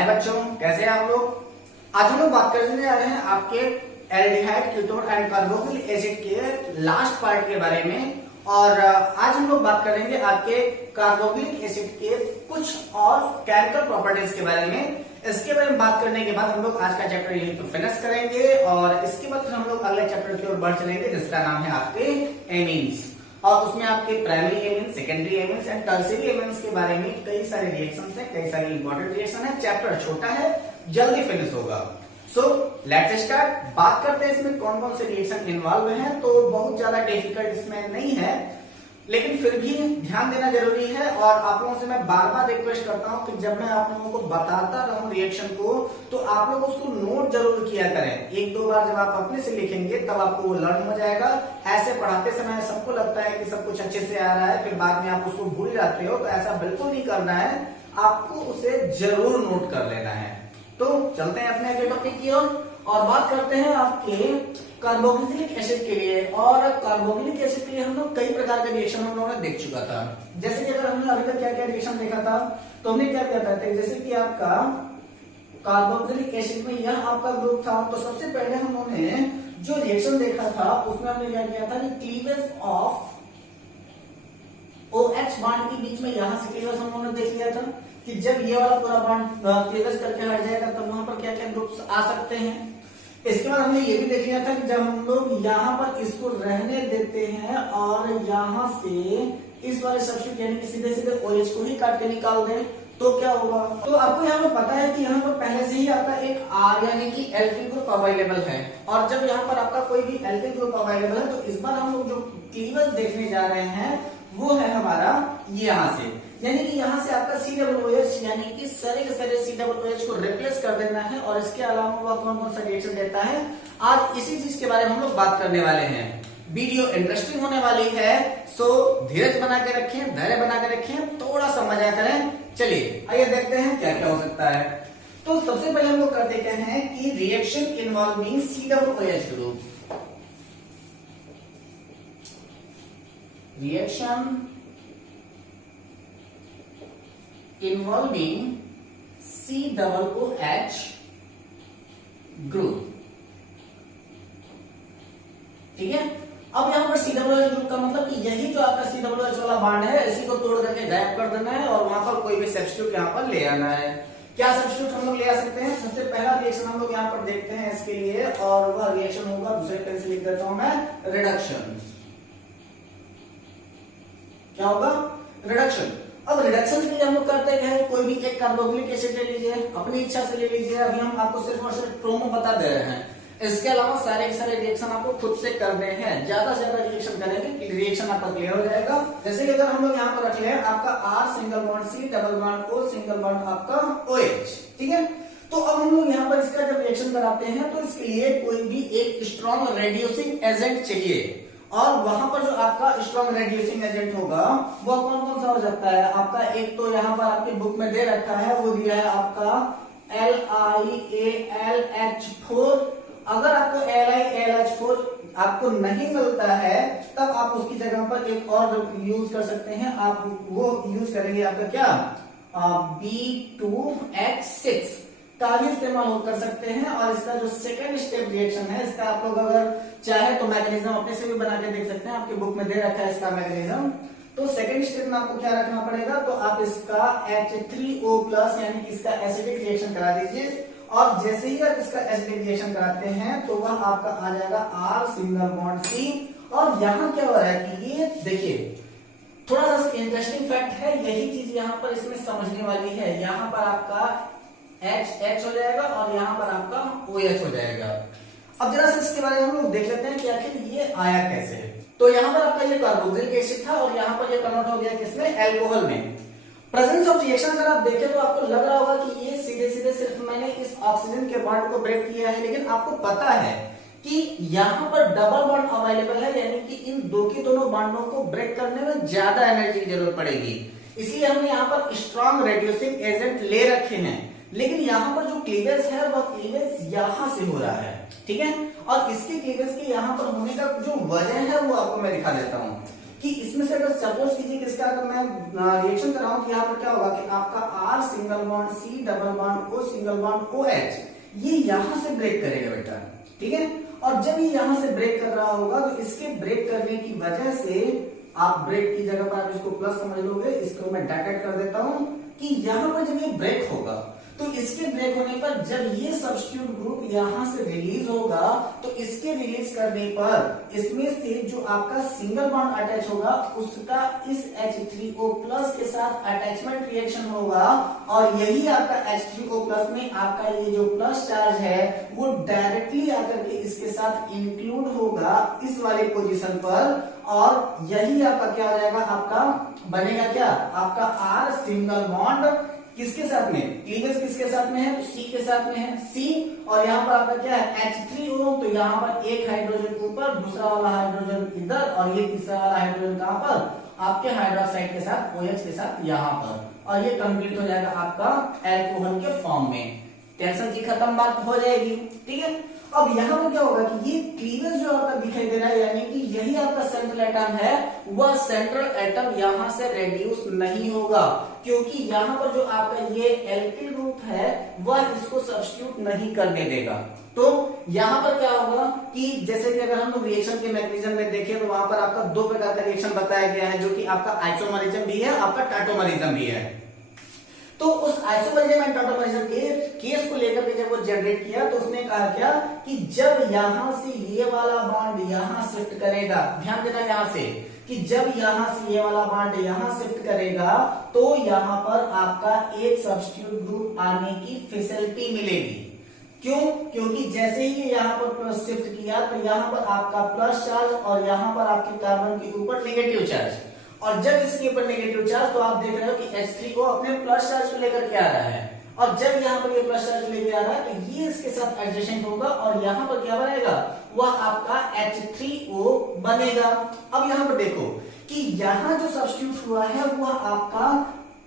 हाय बच्चों, कैसे हैं आप लोग। आज हम लोग बात करने जा रहे हैं आपके aldehyde, ketone and carboxylic acid के लास्ट पार्ट के बारे में। और आज हम लोग बात करेंगे आपके कार्बोक्सिलिक एसिड के कुछ और केमिकल प्रॉपर्टीज के बारे में। इसके बारे में बात करने के बाद हम लोग आज का चैप्टर यही तो फिनिश करेंगे और इसके बाद फिर हम लोग अगले चैप्टर की ओर बढ़ चलेंगे जिसका नाम है आपके एमीन्स। और उसमें आपके प्राइमरी एमिन्स, सेकेंडरी एमिन्स एंड टर्शियरी एमिन्स के बारे में कई सारे रिएक्शंस हैं, कई सारे इंपॉर्टेंट रिएक्शन है। चैप्टर छोटा है, जल्दी फिनिश होगा। So let's start. बात करते हैं इसमें कौन कौन से रिएक्शन इन्वॉल्व हैं। तो बहुत ज्यादा डिफिकल्ट इसमें नहीं है, लेकिन फिर भी ध्यान देना जरूरी है। और आप लोगों से मैं बार बार रिक्वेस्ट करता हूं कि जब मैं आप लोगों को बताता रहूं रिएक्शन को, तो आप लोग उसको नोट जरूर किया करें। एक दो बार जब आप अपने से लिखेंगे तब आपको वो लर्न हो जाएगा। ऐसे पढ़ाते समय सबको लगता है कि सब कुछ अच्छे से आ रहा है, फिर बाद में आप उसको भूल जाते हो। तो ऐसा बिल्कुल नहीं करना है, आपको उसे जरूर नोट कर लेना है। तो चलते हैं अपने अगले टॉपिक की ओर और बात करते हैं आपके कार्बोक्सिलिक एसिड के लिए। और कार्बोक्सिलिक एसिड के लिए हम लोग कई प्रकार के रिएक्शन हम लोगों ने देख चुका था। जैसे कि अगर हमने अभी तक क्या क्या रिएक्शन देखा था, तो हमने क्या क्या था, जैसे कि आपका कार्बोक्सिलिक एसिड में यह आपका ग्रुप था। तो सबसे पहले हम लोगों ने जो रिएक्शन देखा था उसमें हमने क्या किया था, क्लीवेज ऑफ OH बॉन्ड के बीच में यहां से क्लीवेज हम लोगों ने देख लिया था कि जब ये वाला पूरा बॉन्ड क्लीवेज करके हट जाएगा तब वहां पर क्या क्या ग्रुप्स आ सकते हैं। इसके बाद हमने ये भी देख लिया था कि जब हम लोग यहाँ पर इसको रहने देते हैं और यहाँ से इस वाले सब्स्टिट्यूट यानी कि सीधे सीधे OH को ही काट के निकाल दें तो क्या होगा। तो आपको यहाँ पर पता है कि यहाँ पर पहले से ही आपका एक R यानी कि एल्किल ग्रुप अवेलेबल है। और जब यहाँ पर आपका कोई भी एल्किल ग्रुप अवेलेबल है तो इस बार हम लोग जो क्लीवेज देखने जा रहे हैं वो है हमारा यहाँ से, यानी कि यहाँ से आपका COOH यानी कि सारे के सारे COOH को रिप्लेस कर देना है। और इसके अलावा वह कौन कौन सा रिएक्शन देता है, आज इसी चीज के बारे में हम लोग बात करने वाले हैं। वीडियो इंटरेस्टिंग होने वाली है, सो धीरज बना के रखें, धैर्य बना के रखें, थोड़ा सा मजा करें। चलिए आइए देखते हैं क्या क्या हो सकता है। तो सबसे पहले हम लोग करते क्या है कि reaction involving COOH group, reaction involving COOH group. ठीक है, अब यहां पर COOH ग्रुप का मतलब कि यही जो आपका COOH वाला बॉन्ड है इसी को तोड़ करके गायब कर देना है और वहां पर कोई भी सब्स्टिट्यूट यहां पर ले आना है। क्या सब्स्टिट्यूट हम लोग ले आ सकते हैं? सबसे पहला रिएक्शन हम लोग यहां पर देखते हैं इसके लिए, और वह रिएक्शन होगा, दूसरे पेन से लिख देता हूं मैं, रिडक्शन। क्या होगा? रिडक्शन। अब रिडक्शन के लिए हम लोग करते हैं कोई भी एक कार्बोक्सिलिक एसिड ले लीजिए, अपनी इच्छा से ले लीजिए। अभी हम आपको सिर्फ और सिर्फ प्रोमो बता दे रहे हैं, इसके अलावा सारे के सारे रिएक्शन आपको खुद से करने हैं। ज्यादा से ज्यादा रिएक्शन करेंगे, रिएक्शन आपका क्लियर हो जाएगा। जैसे कि अगर हम लोग यहाँ पर रख लें आपका R single bond C double bond O single bond आपका OH। ठीक है, तो अब हम लोग यहाँ पर इसका जब रिएक्शन कराते हैं तो इसके लिए कोई भी एक स्ट्रॉन्ग रेड्यूसिंग एजेंट चाहिए। और वहां पर जो आपका स्ट्रॉन्ग रेड्यूसिंग एजेंट होगा वो कौन कौन सा हो सकता है आपका, एक तो यहाँ पर आपकी बुक में दे रखा है, वो दिया है आपका LiAlH4। अगर आपको LiAlH4 आपको नहीं मिलता है तब आप उसकी जगह पर एक और यूज कर सकते हैं। आप वो यूज करेंगे आपका क्या, B2H6 का भी इस्तेमाल कर सकते हैं। और इसका जो सेकंड स्टेप रिएक्शन है, इसका आप लोग अगर चाहे तो मैकेनिज्म अपने से भी बना के देख सकते हैं, आपके बुक में दे रखा है इसका मैकेनिज्म। तो सेकंड स्टेप में आपको क्या रखना पड़ेगा, तो आप इसका H3O+ यानी कि इसका एसिडिक रिएक्शन करा दीजिए। और जैसे ही आप इसका एसिडिक रिएक्शन कराते हैं तो वह आपका आ जाएगा R सिंगल बॉन्ड C। और यहाँ क्या हो रहा है कि ये देखिए थोड़ा सा इंटरेस्टिंग फैक्ट है, यही चीज यहाँ पर इसमें समझने वाली है। यहाँ पर आपका H हो जाएगा और यहाँ पर आपका OH हो जाएगा। अब जरा से इसके बारे में हम लोग देख लेते हैं कि आखिर ये आया कैसे। तो यहाँ पर आपका ये कार्बोक्सिलिक एसिड था और यहाँ पर ये कन्वर्ट हो गया किसमें, अल्कोहल में। प्रेजेंस ऑफ रिएक्शन अगर आप देखें तो आपको लग रहा होगा कि ये सीधे सीधे सिर्फ मैंने इस ऑक्सीजन के बॉन्ड को ब्रेक किया है, लेकिन आपको पता है कि यहाँ पर डबल बॉन्ड अवेलेबल है, यानी कि इन दो की दोनों बॉन्डों को ब्रेक करने में ज्यादा एनर्जी की जरूरत पड़ेगी। इसलिए हमने यहाँ पर स्ट्रॉन्ग रेड्यूसिंग एजेंट ले रखे हैं। लेकिन यहाँ पर जो क्लीवेज है वह क्लीवेज यहाँ से हो रहा है। ठीक है, और इसके क्लीवेज के यहाँ पर होने का जो वजह है वो आपको मैं दिखा देता हूँ। कि इसमें से अगर सपोज कीजिए कि इसका अगर मैं रिएक्शन कर रहा हूं कि यहाँ पर क्या होगा कि आपका R single bond C double bond O single bond OH ये यहां से ब्रेक करेगा बेटा, ठीक है। और जब ये यहां से ब्रेक कर रहा होगा तो इसके ब्रेक करने की वजह से आप ब्रेक की जगह पर आप इसको प्लस समझ लोगे, इसको मैं डैट कर देता हूं कि यहां पर जब ये ब्रेक होगा तो इसके ब्रेक होने पर जब ये सब्स्टिट्यूट ग्रुप यहां से रिलीज होगा तो इसके रिलीज करने पर इसमें से जो आपका सिंगल बॉन्ड अटैच होगा उसका इस H3O प्लस के साथ अटैचमेंट रिएक्शन होगा और यही आपका H3O प्लस में आपका ये जो प्लस चार्ज है वो डायरेक्टली आकर के इसके साथ इंक्लूड होगा इस वाले पोजीशन पर और यही आपका क्या हो जाएगा, आपका बनेगा क्या, आपका R सिंगल बॉन्ड किसके साथ में, क्लीवेज किसके साथ में है, तो C के साथ में है C और यहाँ पर आपका क्या है H3O, तो यहाँ पर एक हाइड्रोजन ऊपर दूसरा वाला हाइड्रोजन इधर और ये तीसरा वाला हाइड्रोजन कहां पर, आपके हाइड्रोक्साइड के साथ OH के साथ यहाँ पर, और ये कंप्लीट हो जाएगा आपका एल्कोहल के फॉर्म में। टेंशन की खत्म बात हो जाएगी, ठीक है। अब यहाँ पर क्या होगा कि ये क्लीवेज जो आपका दिखाई दे रहा है यानी कि यही आपका सेंट्रल एटम है, वह सेंट्रल एटम यहां से रेड्यूस नहीं होगा क्योंकि यहाँ पर जो आपका ये एल्किल ग्रुप है वह इसको सब्स्टिट्यूट नहीं करने देगा। तो यहाँ पर क्या होगा कि जैसे कि अगर हम लोग रिएक्शन के मैकेनिज्म में देखें तो वहां पर आपका दो प्रकार का रिएक्शन बताया गया है जो कि आपका आइसोमरिज्म भी है, आपका टाटोमरिज्म भी है। तो उस आइसोमरिज्म एंड टाटोमरिज्म के केस को लेकर के जब वो जनरेट किया तो उसने कहा क्या कि जब यहां से ये वाला बॉन्ड यहां शिफ्ट करेगा, ध्यान देना यहां से कि जब यहां से ये वाला बॉन्ड यहां शिफ्ट करेगा तो यहां पर आपका एक सब्स्टिट्यूट ग्रुप आने की फैसिलिटी मिलेगी। क्यों? क्योंकि जैसे ही यहाँ पर प्लस शिफ्ट किया तो यहाँ पर आपका प्लस चार्ज और यहाँ पर आपके कार्बन के ऊपर नेगेटिव चार्ज, और जब इसके ऊपर नेगेटिव चार्ज तो आप देख रहे हो कि H3O अपने प्लस चार्ज को लेकर के आ रहा है और जब यहाँ पर ये प्लस चार्ज लेके आ रहा है तो ये इसके साथ एडजस्टेंट होगा और यहाँ पर क्या बनेगा, वह आपका H3O बनेगा। अब यहाँ पर देखो कि यहाँ जो सब्स्टिट्यूट हुआ है वह आपका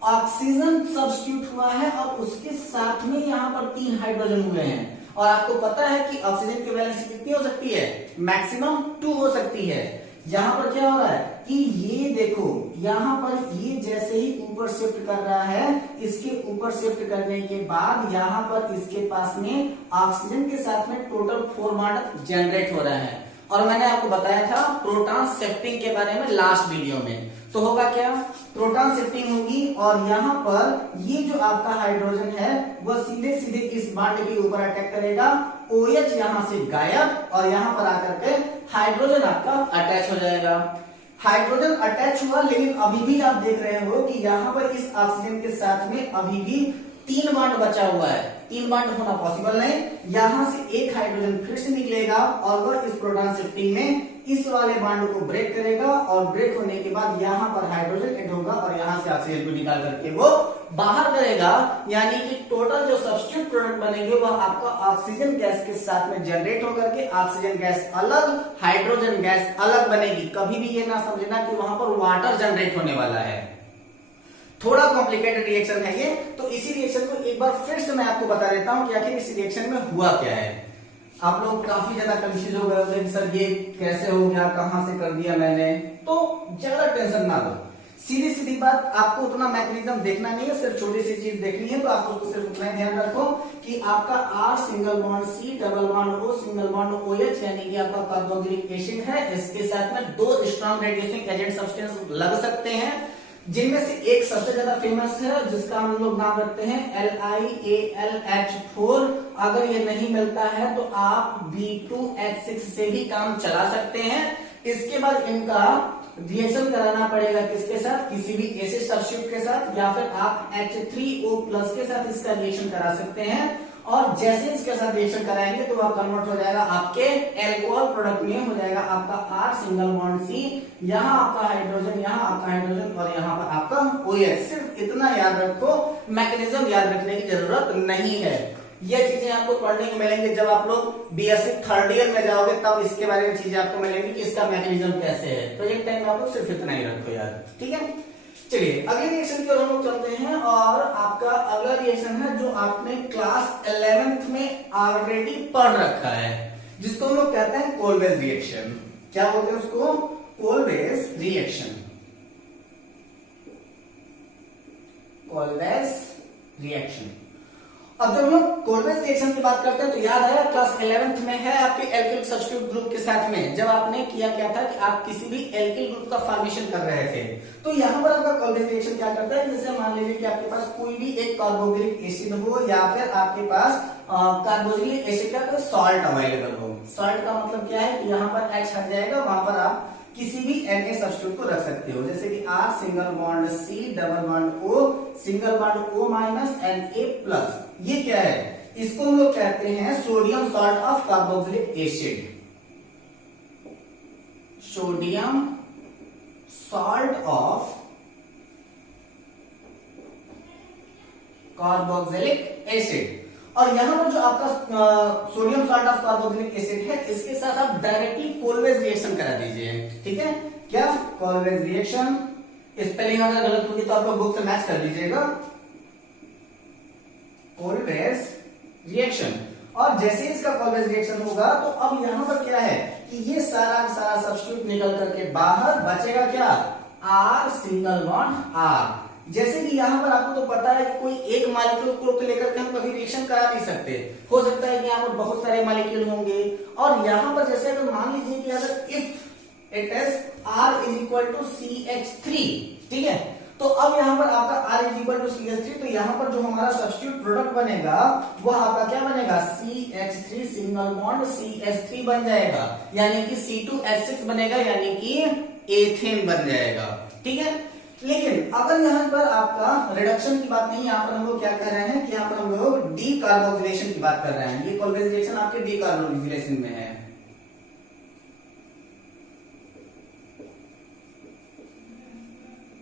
ऑक्सीजन सब्स्टिट्यूट हुआ है और उसके साथ में यहाँ पर 3 हाइड्रोजन हुए हैं और आपको पता है कि ऑक्सीजन की वैलेंसी कितनी हो सकती है, मैक्सिमम 2 हो सकती है। यहाँ पर क्या हो रहा है कि ये देखो यहाँ पर ये जैसे ही ऊपर शिफ्ट कर रहा है, इसके ऊपर शिफ्ट करने के बाद यहाँ पर इसके पास में ऑक्सीजन के साथ में टोटल 4 बॉन्ड जनरेट हो रहा है और मैंने आपको बताया था प्रोटॉन शिफ्टिंग के बारे में लास्ट वीडियो में। तो होगा क्या, प्रोटॉन शिफ्टिंग होगी और यहाँ पर ये जो आपका हाइड्रोजन है वह सीधे सीधे इस बॉन्ड के ऊपर अटैक करेगा, OH यहाँ से गायब और यहाँ पर आकर के हाइड्रोजन आपका अटैच हो जाएगा। हाइड्रोजन अटैच हुआ लेकिन अभी भी आप देख रहे हो कि यहाँ पर इस ऑक्सीजन के साथ में अभी भी 3 बॉन्ड बचा हुआ है। 3 बॉन्ड होना पॉसिबल नहीं, यहां से एक हाइड्रोजन फिर से निकलेगा और वह इस प्रोटॉन शिफ्टिंग में इस वाले बॉन्ड को ब्रेक करेगा और ब्रेक होने के बाद यहाँ पर हाइड्रोजन ऐड होगा और यहाँ से ऑक्सीजन को निकाल करके वो बाहर करेगा, यानी कि टोटल जो सब्स्टिट्यूट प्रोडक्ट बनेंगे वह आपका ऑक्सीजन गैस के साथ में जनरेट होकर के ऑक्सीजन गैस अलग, हाइड्रोजन गैस अलग बनेगी। कभी भी ये ना समझना कि वहां पर वाटर जनरेट होने वाला है, थोड़ा कॉम्प्लिकेटेड रिएक्शन है ये। तो इसी रिएक्शन को एक बार फिर से मैं आपको बता देता हूं कि आखिर इस रिएक्शन में हुआ क्या है। आप लोग काफी ज्यादा कंफ्यूज हो गए होंगे सर ये कैसे हो गया, कहां से कर दिया मैंने, तो ज्यादा टेंशन ना लो, सीधी सीधी बात, आपको उतना मैकेनिज्म देखना नहीं है, सिर्फ छोटी सी चीज देखनी है। तो आप उसको सिर्फ उतना ध्यान रखो कि आपका R single bond C double bond O single bond OH यानी कि आपका कार्बोक्सिलिक एसिड है, इसके साथ में 2 स्ट्रॉन्ग रेड्यूसिंग एजेंट सब्सटेंस लग सकते हैं जिनमें से एक सबसे ज्यादा फेमस है जिसका हम लोग नाम रखते हैं LiAlH4। अगर ये नहीं मिलता है तो आप B2H6 से भी काम चला सकते हैं। इसके बाद इनका रिएक्शन कराना पड़ेगा किसके साथ, किसी भी एसिड सब्स्टिट्यूट के साथ, या फिर आप H3O प्लस के साथ इसका रिएक्शन करा सकते हैं और जैसे इसके साथ रिएक्शन कराएंगे तो वह कन्वर्ट हो जाएगा आपके एल्कोहल प्रोडक्ट में, हो जाएगा आपका R सिंगल बॉन्ड C, यहाँ आपका हाइड्रोजन, यहाँ आपका हाइड्रोजन और यहाँ पर आपका OH। सिर्फ इतना याद रखो, मैकेनिज्म याद रखने की जरूरत नहीं है। ये चीजें आपको पढ़ने को मिलेंगे जब आप लोग बीएससी 3rd ईयर में जाओगे, तब इसके बारे में चीजें आपको मिलेंगी कि इसका मैकेनिज्म कैसे है। प्रोजेक्ट टाइम में आप लोग सिर्फ इतना ही रखो यार, ठीक है। चलिए अगले रिएक्शन की ओर हम लोग चलते हैं और आपका अगला रिएक्शन है जो आपने क्लास 11th में ऑलरेडी पढ़ रखा है, जिसको हम लोग कहते हैं कोलवेज रिएक्शन। क्या बोलते हैं उसको, कोलवेज रिएक्शन। Kolbe's reaction. अब जब हम लोग कोलवेज रिएक्शन की बात करते हैं तो याद आया क्लास 11th में है आपके एल्किल सब्स्टिट्यूट ग्रुप के साथ में जब आपने किया क्या था कि आप किसी भी एल्किल ग्रुप का फॉर्मेशन कर रहे थे। तो यहाँ पर आपका कोलवेज रिएक्शन क्या करता है, जैसे मान लीजिए कि आपके पास कोई भी एक कार्बोक्सिलिक एसिड हो या फिर आपके पास कार्बोक्सिलिक एसिड का कोई सॉल्ट अवेलेबल हो। सॉल्ट का मतलब क्या है कि यहाँ पर H हट जाएगा, वहां पर आप किसी भी Na सब्स्टिट्यूट को रख सकते हो, जैसे कि R single bond C double bond O single bond O minus Na plus. ये क्या है, इसको हम लोग कहते हैं sodium salt of carboxylic acid. Sodium salt of carboxylic acid. और यहां पर जो आपका sodium salt of carboxylic acid है, इसके साथ आप डायरेक्टली कोलवेज रिएक्शन करा दीजिए। ठीक है, क्या कोलवेज रिएक्शन, स्पेलिंग अगर गलत होगी तो आप लोग बुक से मैच कर लीजिएगा। Kolbe's reaction. और जैसे इसका कोलवेज रिएक्शन होगा तो अब यहां पर क्या है कि ये सारा सारा सब्स्टिट्यूट निकल करके बाहर बचेगा क्या, R सिंगल बॉन्ड R। जैसे कि यहाँ पर आपको तो पता है कि कोई एक मॉलिक्यूल को लेकर के हम कभी रिएक्शन करा नहीं सकते, हो सकता है कि यहाँ पर बहुत सारे मॉलिक्यूल होंगे। और यहाँ पर जैसे अगर मान लीजिए कि अगर if it is R is equal to CH3, ठीक है, तो अब यहाँ पर आपका R is equal to CH3, तो यहाँ पर जो हमारा सब्स्टिट्यूट प्रोडक्ट बनेगा वह आपका क्या बनेगा, CH3 सिंगल बॉन्ड CH3 बन जाएगा, यानी कि C2H6 बनेगा, यानी कि एथेन बन जाएगा। ठीक है, लेकिन अगर यहाँ पर आपका रिडक्शन की बात नहीं, यहाँ पर हम लोग क्या कर रहे हैं कि यहाँ पर हम लोग डीकार्बोक्सिलेशन की बात कर रहे हैं। ये कोलवेज रिएक्शन आपके डीकार्बोक्सिलेशन में है।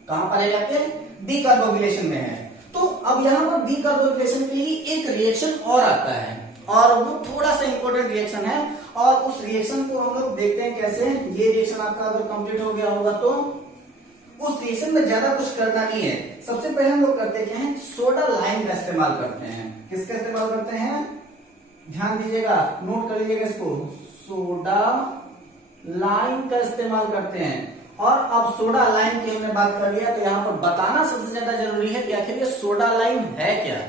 कहां पर है आपके, डीकार्बोक्सिलेशन में है। तो अब यहाँ पर डीकार्बोक्सिलेशन के लिए एक रिएक्शन और आता है और वो थोड़ा सा इंपॉर्टेंट रिएक्शन है, और उस रिएक्शन को हम लोग देखते हैं कैसे। ये रिएक्शन आपका अगर कंप्लीट हो गया होगा तो उस रिएक्शन में ज्यादा कुछ करना नहीं है। सबसे पहले हम लोग करते क्या है, सोडा लाइम का इस्तेमाल करते हैं। किसका इस्तेमाल करते हैं, ध्यान दीजिएगा, नोट कर लीजिएगा इसको, सोडा लाइम का इस्तेमाल करते हैं। और अब सोडा लाइम की हमने बात कर लिया तो यहाँ पर बताना सबसे ज्यादा जरूरी है कि आखिर ये सोडा लाइम है क्या।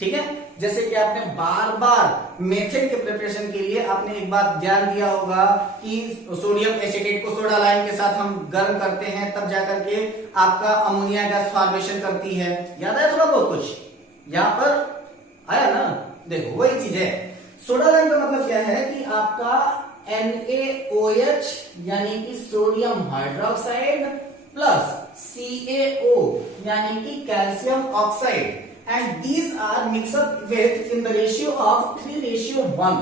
ठीक है, जैसे कि आपने बार बार मेथड के प्रिपरेशन के लिए आपने एक बात ध्यान दिया होगा कि सोडियम एसिटेट को सोडा लाइम के साथ हम गर्म करते हैं, तब जाकर के आपका अमोनिया गैस फॉर्मेशन करती है। याद आया थोड़ा बहुत कुछ, यहाँ पर आया ना, देखो वही चीज है। सोडा लाइम का मतलब क्या है कि आपका NaOH यानी कि सोडियम हाइड्रोक्साइड प्लस CaO यानी कि calcium oxide, and these are mixed up with in the ratio of 3:1।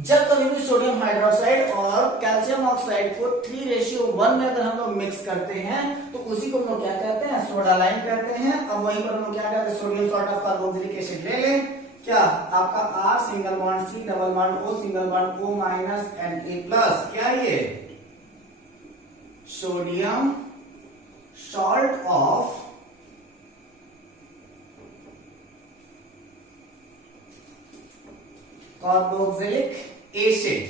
जब कभी भी सोडियम हाइड्रोक्साइड और कैल्शियम ऑक्साइड को 3:1 में अगर हम लोग मिक्स करते हैं तो उसी को हम लोग क्या कहते हैं, सोडा लाइम कहते हैं। अब वहीं पर हम लोग क्या करते हैं, sodium salt of carboxylic acid ले लें, क्या आपका R single bond C double bond O single bond O minus Na plus, क्या ये sodium salt of carboxylic acid.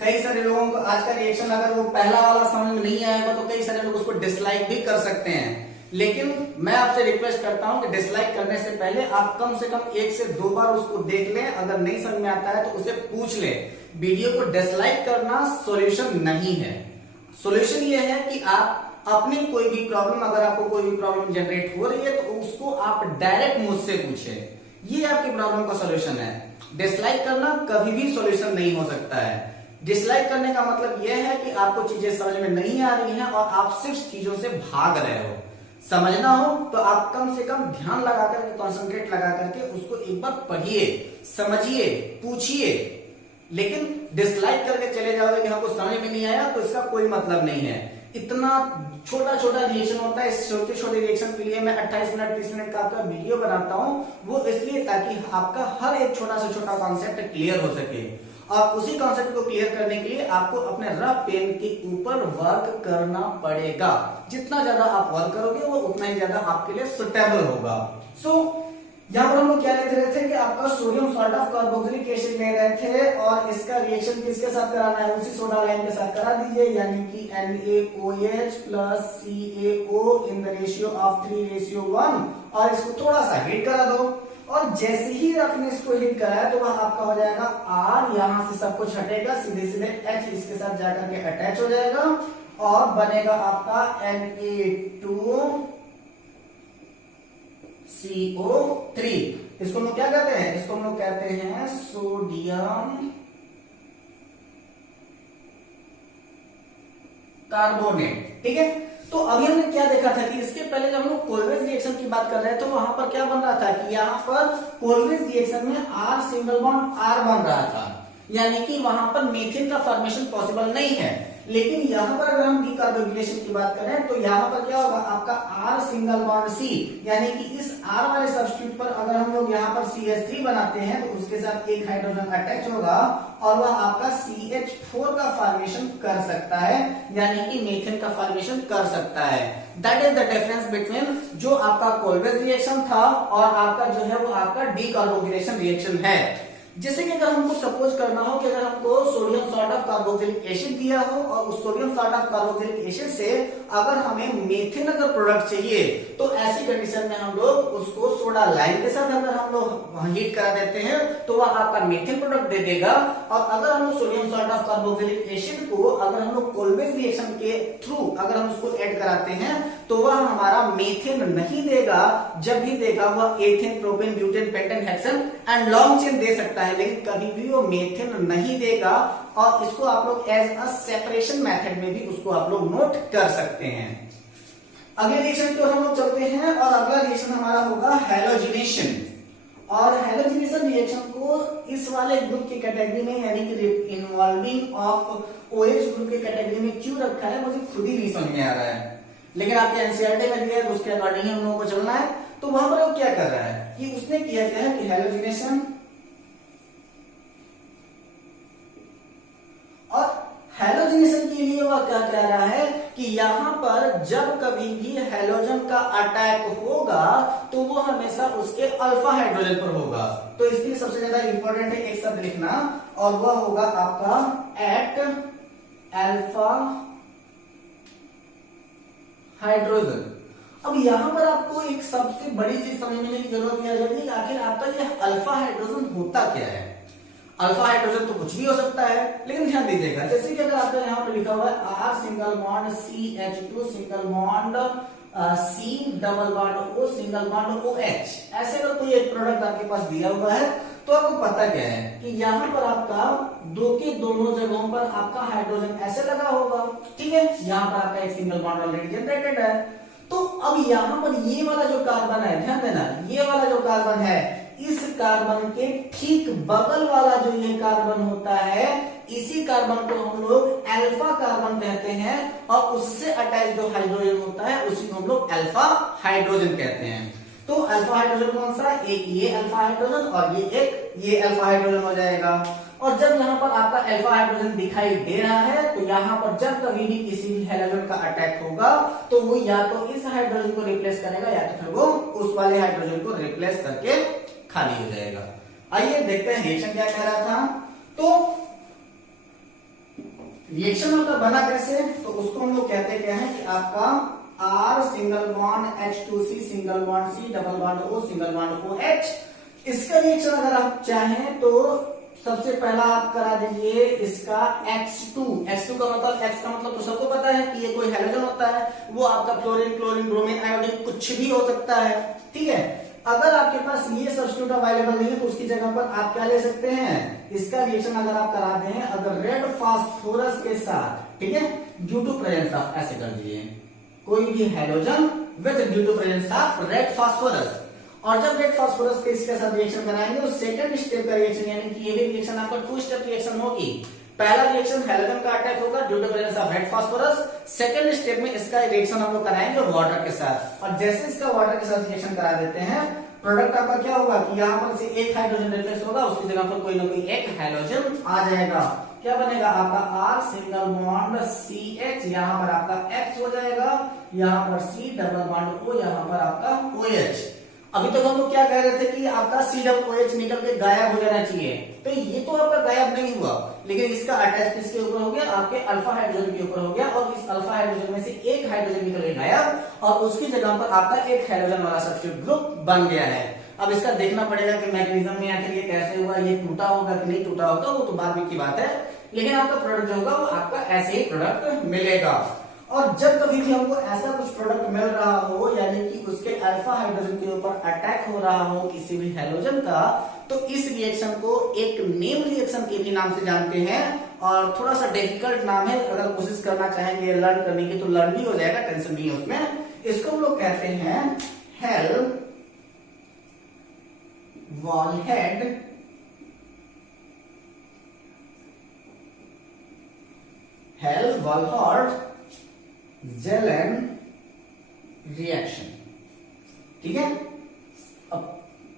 कई सारे लोगों को आज का रिएक्शन अगर वो पहला वाला समझ में नहीं आएगा तो कई सारे लोग उसको डिसलाइक भी कर सकते हैं, लेकिन मैं आपसे रिक्वेस्ट करता हूं कि डिसलाइक करने से पहले आप कम से कम 1 से 2 बार उसको देख लें। अगर नहीं समझ में आता है तो उसे पूछ लें। वीडियो को डिसलाइक करना सॉल्यूशन नहीं है। सॉल्यूशन ये है कि आप अपनी कोई भी प्रॉब्लम, अगर आपको कोई भी प्रॉब्लम जनरेट हो रही है तो उसको आप डायरेक्ट मुझसे पूछें, ये आपकी प्रॉब्लम का सॉल्यूशन है। डिसलाइक करना कभी भी सॉल्यूशन नहीं हो सकता है। डिसलाइक करने का मतलब यह है कि आपको चीजें समझ में नहीं आ रही हैं और आप सिर्फ चीजों से भाग रहे हो। समझना हो तो आप कम से कम ध्यान लगा करके, कंसंट्रेट लगा करके उसको एक बार पढ़िए, समझिए, पूछिए। लेकिन डिसलाइक करके चले जाओगे कि हमको समझ में नहीं आया तो इसका कोई मतलब नहीं है। इतना छोटा छोटा रिएक्शन होता है, इस छोटे छोटे रिएक्शन के लिए मैं 28 मिनट 30 मिनट का आपका वीडियो बनाता हूं, वो इसलिए ताकि आपका हर एक छोटा से छोटा कॉन्सेप्ट क्लियर हो सके। और उसी कॉन्सेप्ट को क्लियर करने के लिए आपको अपने रफ पेन के ऊपर वर्क करना पड़ेगा। जितना ज्यादा आप वर्क करोगे वो उतना ही ज्यादा आपके लिए सुटेबल होगा। सो यहाँ पर हम लोग क्या लिख रहे थे कि आपका sodium salt of carboxylic acid ले रहे थे और इसका रिएक्शन किसके साथ कराना है, उसी सोडा लाइन के साथ करा दीजिए, यानी कि NaOH plus CaO in the ratio of 3:1 और इसको थोड़ा सा हीट करा दो। और जैसे ही आपने इसको हिट कराया तो वह आपका हो जाएगा R, यहां से सब कुछ हटेगा, सीधे सीधे H इसके साथ जाकर के अटैच हो जाएगा और बनेगा आपका Na2CO3। इसको हम लोग क्या कहते हैं, इसको हम लोग कहते हैं सोडियम कार्बोनेट। ठीक है, तो अभी हमने क्या देखा था कि इसके पहले जब हम लोग कोलवेज रिएक्शन की बात कर रहे थे तो वहां पर क्या बन रहा था कि यहाँ पर कोलवेज रिएक्शन में R सिंगल बॉन्ड R बन रहा था, यानी कि वहां पर मीथेन का फॉर्मेशन पॉसिबल नहीं है। लेकिन यहाँ पर अगर हम डीकार्बोक्सिलेशन की बात करें तो यहाँ पर क्या होगा, आपका R सिंगल बॉन्ड C, यानी कि इस R वाले सब्स्टिट्यूट पर अगर हम लोग यहाँ पर CH3 बनाते हैं तो उसके साथ एक हाइड्रोजन अटैच होगा और वह आपका CH4 का फॉर्मेशन कर सकता है, यानी कि मीथेन का फॉर्मेशन कर सकता है। That is the difference between जो आपका कोलवेज रिएक्शन था और आपका जो है वो आपका डीकार्बोक्सिलेशन रिएक्शन है। जैसे कि अगर हमको सपोज करना हो कि अगर हमको sodium salt of carboxylic acid दिया हो और उस sodium salt of carboxylic acid से अगर हमें मीथेन अगर प्रोडक्ट चाहिए तो ऐसी कंडीशन में हम लोग उसको सोडा लाइम के साथ अगर हम लोग हीट करा देते हैं तो वह आपका मीथेन प्रोडक्ट दे देगा। और अगर हम लोग sodium salt of carboxylic acid को अगर हम लोग कोलवेज रिएक्शन के थ्रू अगर हम उसको ऐड कराते हैं तो वह हमारा मीथेन नहीं देगा, जब भी देगा वह ethane, propane, butane, pentane, hexane and long chain दे सकता है, लेकिन कभी भी वो मीथेन नहीं देगा। और इसको आप लोग एज अ सेपरेशन मेथड में भी उसको आप लोग नोट कर सकते हैं। अगले रिएक्शन की ओर हम लोग चलते हैं और अगला रिएक्शन हमारा होगा हैलोजिनेशन। और हैलोजिनेशन रिएक्शन को इस वाले ग्रुप की कैटेगरी में यानी कि इन्वॉल्विंग ऑफ OH ग्रुप की कैटेगरी में क्यों रखा है मुझे खुद ही नहीं समझ में आ रहा है, लेकिन आपके एनसीईआरटी में दिया है तो उसके अकॉर्डिंग हम लोगों को चलना है। तो वहां पर वो क्या कर रहा है कि उसने किया क्या है कि हैलोजिनेशन, और हैलोजिनेशन के लिए वह क्या कह रहा है कि यहां पर जब कभी भी हैलोजन का अटैक होगा तो वो हमेशा उसके अल्फा हाइड्रोजन पर होगा। तो इसके लिए सबसे ज्यादा इंपॉर्टेंट है एक शब्द लिखना और वह होगा आपका एट अल्फा हाइड्रोजन। अब यहां पर आपको एक सबसे बड़ी चीज समझने की जरूरत है कि आखिर आपका ये अल्फा हाइड्रोजन होता क्या है। अल्फा हाइड्रोजन तो कुछ भी हो सकता है, लेकिन ध्यान दीजिएगा जैसे कि अगर आपका यहाँ पे लिखा हुआ है R single bond CH2 single bond C double bond O single bond OH, ऐसे अगर कोई एक प्रोडक्ट आपके पास दिया हुआ है तो आपको पता क्या है कि यहाँ पर आपका दो के दोनों जगहों पर आपका हाइड्रोजन ऐसे लगा होगा। ठीक है, यहाँ पर आपका एक सिंगल बॉन्ड ऑलरेडी जनरेटेड है। तो अब यहाँ पर ये वाला जो कार्बन है, ध्यान देना, ये वाला जो कार्बन है इस कार्बन के ठीक बगल वाला जो ये कार्बन होता है इसी कार्बन को हम लोग अल्फा कार्बन कहते हैं और उससे अटैच जो हाइड्रोजन होता है उसी को हम लोग अल्फा हाइड्रोजन कहते हैं। तो अल्फा हाइड्रोजन कौन सा, एक ये अल्फा हाइड्रोजन और ये अल्फा हाइड्रोजन हो जाएगा। और जब यहाँ पर आपका अल्फा हाइड्रोजन दिखाई दे रहा है तो यहाँ पर जब कभी भी किसी भी हैलोजन का अटैक होगा तो वो या तो इस हाइड्रोजन को रिप्लेस करेगा या तो फिर वो उस वाले हाइड्रोजन को रिप्लेस करके खाली हो जाएगा। आइए देखते हैं रिएक्शन क्या कह रहा था। तो रिएक्शन आपका बना कैसे, तो उसको हम लोग कहते क्या है कि आपका R single bond H2C single bond C double bond O single bond OH। इसका रिएक्शन अगर आप चाहें तो सबसे पहला आप करा दीजिए इसका H2 का मतलब X का मतलब तो सबको पता है कि ये कोई हैलोजन होता है, वो आपका फ्लोरीन, क्लोरीन, ब्रोमीन, आयोडीन कुछ भी हो सकता है। ठीक है, अगर आपके पास ये सब्स्टिट्यूट अवेलेबल नहीं है तो उसकी जगह पर आप क्या ले सकते हैं, इसका रिएक्शन अगर आप करा दें अगर रेड फास्फोरस के साथ, ठीक है, ड्यू टू प्रेजेंस ऑफ, ऐसे कर दीजिए कोई भी halogen with due to presence of red phosphorus. और जब रेड फास्फोरस के इसके साथ रिएक्शन कराएंगे तो सेकंड स्टेप का रिएक्शन यानी कि ये भी रिएक्शन आपका 2 स्टेप रिएक्शन होगी। पहला रिएक्शन हैलोजन का अटैक होगा due to presence of red phosphorus, second step में इसका रिएक्शन हम लोग कराएंगे वाटर के साथ। और जैसे इसका वाटर के साथ रिएक्शन करा देते हैं प्रोडक्ट आपका क्या होगा कि यहाँ पर से एक हाइड्रोजन रिप्लेस होगा, उसकी जगह पर कोई ना कोई एक हाइड्रोजन आ जाएगा। क्या बनेगा आपका R सिंगल बॉन्ड CH, यहाँ पर आपका X हो जाएगा, यहाँ पर C डबल बॉन्ड O, यहाँ पर आपका OH। अभी तक हम लोग क्या कह रहे थे कि आपका COOH निकल के गायब हो जाना चाहिए, तो ये तो आपका गायब नहीं हुआ, लेकिन इसका अटैच किसके ऊपर हो गया, आपके अल्फा हाइड्रोजन के ऊपर हो गया, और इस अल्फा हाइड्रोजन में से एक हाइड्रोजन निकल के गायब और उसकी जगह पर आपका एक हाइड्रोजन वाला सब्स्टिट्यूट ग्रुप बन गया है। अब इसका देखना पड़ेगा कि मैकेनिज्म में आखिर ये कैसे हुआ, ये टूटा होगा कि नहीं टूटा होगा, वो तो बाद में की बात है, लेकिन आपका प्रोडक्ट जो होगा वो आपका ऐसे ही प्रोडक्ट मिलेगा। और जब कभी भी हमको ऐसा कुछ प्रोडक्ट मिल रहा हो, यानी कि उसके अल्फा हाइड्रोजन के ऊपर अटैक हो रहा हो किसी भी हाइड्रोजन का, तो इस रिएक्शन को एक नेम रिएक्शन के भी नाम से जानते हैं, और थोड़ा सा डिफिकल्ट नाम है, अगर कोशिश करना चाहेंगे लर्न करने की तो लर्न भी हो जाएगा, टेंशन नहीं है उसमें। इसको हम लोग कहते हैं हेल वॉलहेड जेलन रिएक्शन। ठीक है, अब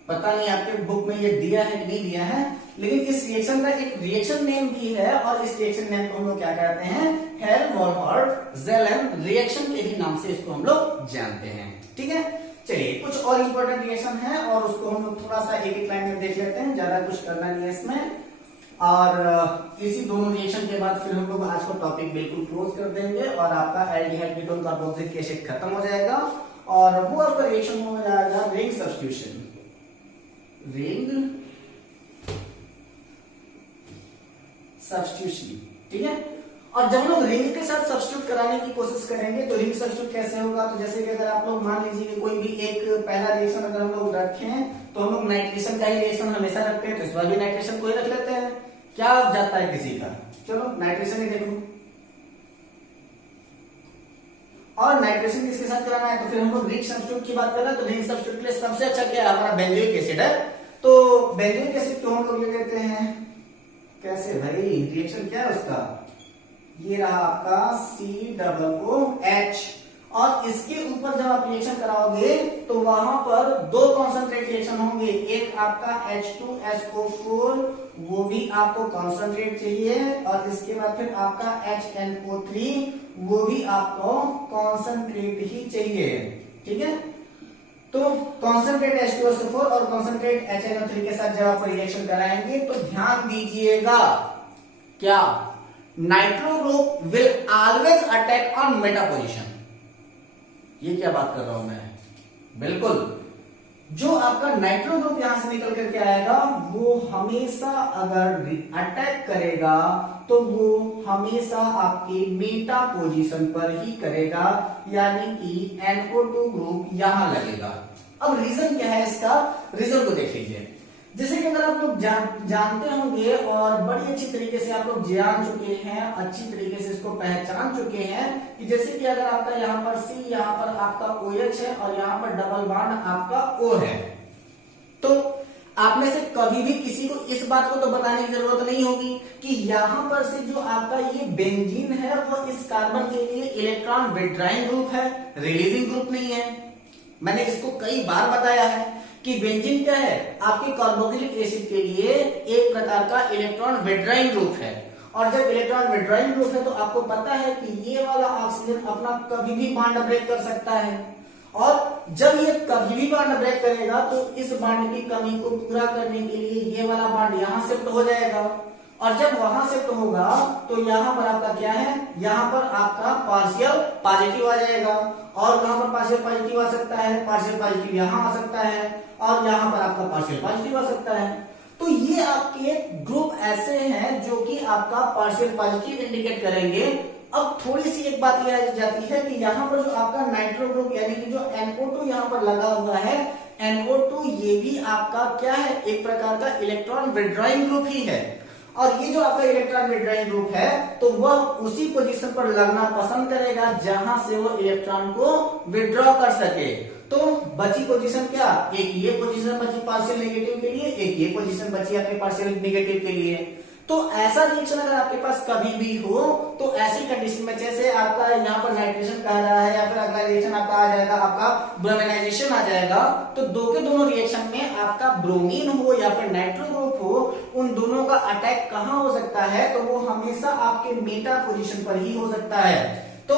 पता नहीं आपके बुक में ये दिया है कि नहीं दिया है, लेकिन इस रिएक्शन का एक रिएक्शन नेम भी है, और इस रिएक्शन नेम को हम लोग क्या कहते हैं, हेल-वॉलहार्ड-जेलन रिएक्शन के ही नाम से इसको हम लोग जानते हैं। ठीक है, चलिए कुछ और इंपॉर्टेंट रिएक्शन है और उसको हम लोग थोड़ा सा एक एक लाइन में देख लेते हैं, ज्यादा कुछ करना नहीं है इसमें, और इसी दोनों रिएक्शन के बाद फिर हम लोग आज का टॉपिक बिल्कुल क्लोज कर देंगे और आपका एल्डिहाइड कीटोन कार्बोक्सिलिक एसिड खत्म हो जाएगा, और वो आपका रिएक्शन हो जाएगा रिंग सब्स्टिट्यूशन। ठीक है, और जब लोग रिंग के साथ सब्स्टिट्यूट कराने की कोशिश करेंगे तो रिंग सब्स्टिट्यूट कैसे होगा, तो जैसे कि अगर आप लोग मान लीजिए कोई भी एक पहला रिएक्शन अगर हम लोग रखें तो हम लोग नाइट्रेशन का ही रिएक्शन हमेशा रखते हैं, तो इस बार भी नाइट्रेशन को ही रख लेते हैं, क्या जाता है किसी का, चलो नाइट्रेशन ही देखो, और नाइट्रेशन किसके साथ कराना है, तो फिर हम लोग रिंग सब्स्टिट्यूट की बात कर रहे हैं, तो रिंग सब्स्टिट्यूट के लिए सबसे अच्छा क्या है, हमारा बेंजोइक एसिड है, तो बेंजोइक एसिड को हम लोग ले लेते हैं, कैसे भाई, रिएक्शन क्या है उसका, ये रहा आपका COOH, और इसके ऊपर जब आप रिएक्शन कराओगे तो वहां पर दो कॉन्सेंट्रेट रिएक्शन होंगे, एक आपका H2SO4 वो भी आपको कॉन्सेंट्रेट चाहिए, और इसके बाद फिर आपका HNO3 वो भी आपको कॉन्सेंट्रेट ही चाहिए। ठीक है, तो कॉन्सेंट्रेट H2SO4 और कॉन्सेंट्रेट HNO3 के साथ जब आप रिएक्शन कराएंगे तो ध्यान दीजिएगा क्या, nitro group will always attack on Meta position. ये क्या बात कर रहा हूं मैं, बिल्कुल जो आपका नाइट्रो ग्रुप यहां से निकल करके आएगा वो हमेशा अगर अटैक करेगा तो वो हमेशा आपके मेटा पोजीशन पर ही करेगा, यानी कि NO2 ग्रुप यहां लगेगा। अब रीजन क्या है इसका, रीजन को देख लीजिए, जैसे कि अगर आप लोग जानते होंगे और बड़ी अच्छी तरीके से आप लोग जान चुके हैं, अच्छी तरीके से इसको पहचान चुके हैं कि जैसे कि अगर आपका यहाँ पर C, यहाँ पर आपका OH है और यहाँ पर डबल बॉन्ड आपका O है, तो आप में से कभी भी किसी को इस बात को तो बताने की जरूरत नहीं होगी कि यहाँ पर से जो आपका ये बेंजीन है वो इस कार्बन के लिए इलेक्ट्रॉन विड्रॉइंग ग्रुप है, रिलीजिंग ग्रुप नहीं है। मैंने इसको कई बार बताया है कि बेंजीन क्या है, आपके कार्बोक्सिलिक एसिड के लिए एक प्रकार का इलेक्ट्रॉन विड्रॉइंग ग्रुप है, और जब इलेक्ट्रॉन विड्रॉइंग ग्रुप है तो आपको पता है कि ये वाला ऑक्सीजन अपना कभी भी बॉन्ड ब्रेक कर सकता है, और जब ये कभी भी बॉन्ड ब्रेक करेगा तो इस बॉन्ड की कमी को पूरा करने के लिए ये वाला बॉन्ड यहां शिफ्ट हो जाएगा, और जब वहां शिफ्ट होगा तो यहाँ पर आपका क्या है, यहाँ पर आपका पार्शियल पॉजिटिव आ जाएगा, और यहाँ पर पार्शियल पॉजिटिव आ सकता है, पार्शियल पॉजिटिव यहाँ आ सकता है, और यहाँ पर आपका पार्शियल पॉजिटिव आ सकता है। तो ये आपके ग्रुप ऐसे हैं जो कि आपका पार्शियल पॉजिटिव इंडिकेट करेंगे। अब थोड़ी सी एक बात ये आ जाती है कि यहाँ पर जो आपका नाइट्रो ग्रुप यानी कि जो NO2 यहाँ पर लगा हुआ है, NO2 ये भी आपका क्या है, एक प्रकार का इलेक्ट्रॉन विड्रॉइंग ग्रुप ही है, और ये जो आपका इलेक्ट्रॉन विड्रॉइंग ग्रुप है तो वह उसी पोजीशन पर लगना पसंद करेगा जहां से वो इलेक्ट्रॉन को विड्रॉ कर सके। तो बची पोजीशन क्या, एक ये पोजीशन बची पार्शियल नेगेटिव के लिए, एक ये पोजीशन बची आपके पार्शियल नेगेटिव के लिए। तो ऐसा रिएक्शन अगर आपके पास कभी भी हो तो ऐसी कंडीशन में जैसे आपका यहाँ पर नाइट्रेशन कह रहा है या फिर अगला रिएक्शन आपका आ जाएगा, आपका ब्रोमिनाइजेशन आ जाएगा, तो दो के दोनों रिएक्शन में आपका ब्रोमीन हो या फिर नाइट्रो ग्रुप हो, उन दोनों का अटैक कहां हो सकता है, तो वो हमेशा आपके मेटा पोजीशन पर ही हो सकता है। तो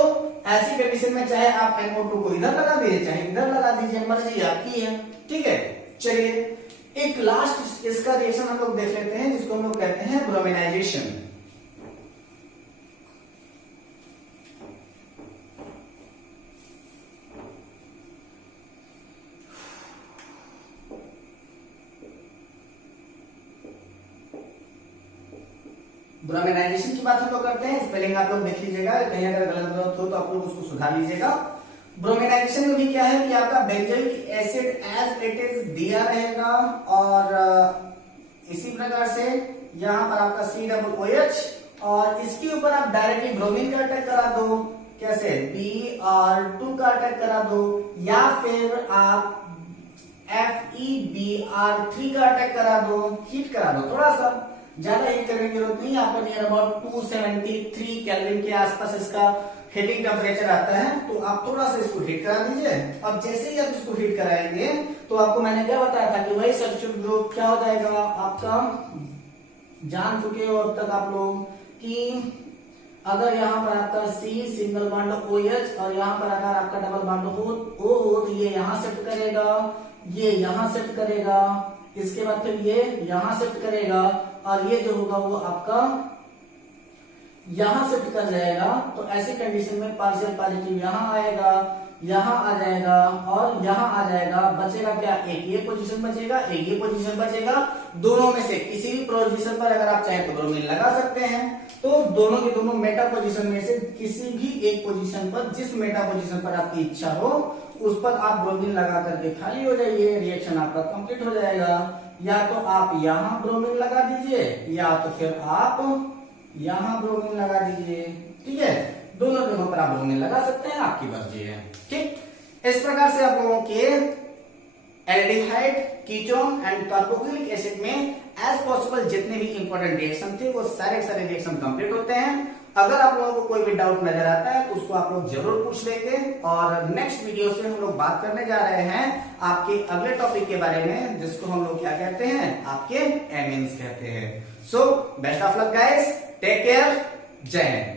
ऐसी कंडीशन में चाहे आप NO2 को इधर लगा दीजिए चाहे इधर लगा दीजिए, मर्जी आपकी है। ठीक है, चलिए एक लास्ट इसका रिएक्शन हम लोग देख लेते हैं जिसको हम लोग कहते हैं ब्रोमिनाइजेशन। ब्रोमिनाइजेशन की बात हम लोग करते हैं, स्पेलिंग आप लोग देख लीजिएगा, कहीं अगर गलत हो तो आप लोग उसको सुधार लीजिएगा। ब्रोमिनाइजेशन में भी क्या है कि आपका benzoic acid as it is दिया रहेगा और इसी प्रकार से यहाँ पर आपका COOH और इसके ऊपर आप डायरेक्टली ब्रोमीन का अटैक करा दो, कैसे Br2 का अटैक करा दो, या फिर आप FeBr3 का अटैक करा दो, हीट करा दो, थोड़ा सा ज्यादा हीट करने की जरूरत नहीं है, आपका नियर अबाउट 273 केल्विन के आसपास इसका हीटिंग टेम्परेचर आता है, तो आप थोड़ा सा इसको हीट करा दीजिए। अब जैसे ही आप इसको हीट कराएंगे तो आपको मैंने क्या बताया था कि वही सब्स्टिट्यूट ग्रुप क्या हो जाएगा आपका, जान चुके हो अब तक आप लोग कि अगर यहाँ पर आपका C सिंगल बॉन्ड OH और यहाँ पर अगर आपका डबल बॉन्ड O हो तो ये यहाँ शिफ्ट करेगा, ये यहाँ शिफ्ट करेगा, इसके बाद फिर ये यहाँ शिफ्ट करेगा और ये जो होगा वो आपका यहां शिफ्ट कर जाएगा। तो ऐसी कंडीशन में पार्शियल पॉजिटिव यहां आएगा, यहां आ जाएगा और यहां आ जाएगा, बचेगा क्या, एक ये पोजीशन बचेगा, एक ये पोजीशन बचेगा। दोनों में से किसी भी पोजीशन पर अगर आप चाहे तो ब्रोमीन लगा सकते हैं, तो दोनों के दोनों मेटा पोजीशन में से किसी भी एक पोजीशन पर, जिस मेटा पोजीशन पर आपकी इच्छा हो उस पर आप ब्रोमीन लगा करके खाली हो जाइए, रिएक्शन आपका कंप्लीट हो जाएगा। या तो आप यहां ब्रोमीन लगा दीजिए या तो फिर आप यहां ब्रोमीन लगा दीजिए। ठीक है, दोनों जगहों पर आप ब्रोमीन लगा सकते हैं, आपकी मर्जी है। ठीक, इस प्रकार से आप लोगों के aldehyde, ketone and carboxylic acid में एज पॉसिबल जितने भी इंपॉर्टेंट रिएक्शन थे वो सारे रिएक्शन कंप्लीट होते हैं। अगर आप लोगों को कोई भी डाउट नजर आता है तो उसको आप लोग जरूर पूछ लेंगे और नेक्स्ट वीडियो से हम लोग बात करने जा रहे हैं आपके अगले टॉपिक के बारे में, जिसको हम लोग क्या कहते हैं, आपके एमीन्स कहते हैं। So best of luck guys, take care, जय हिंद।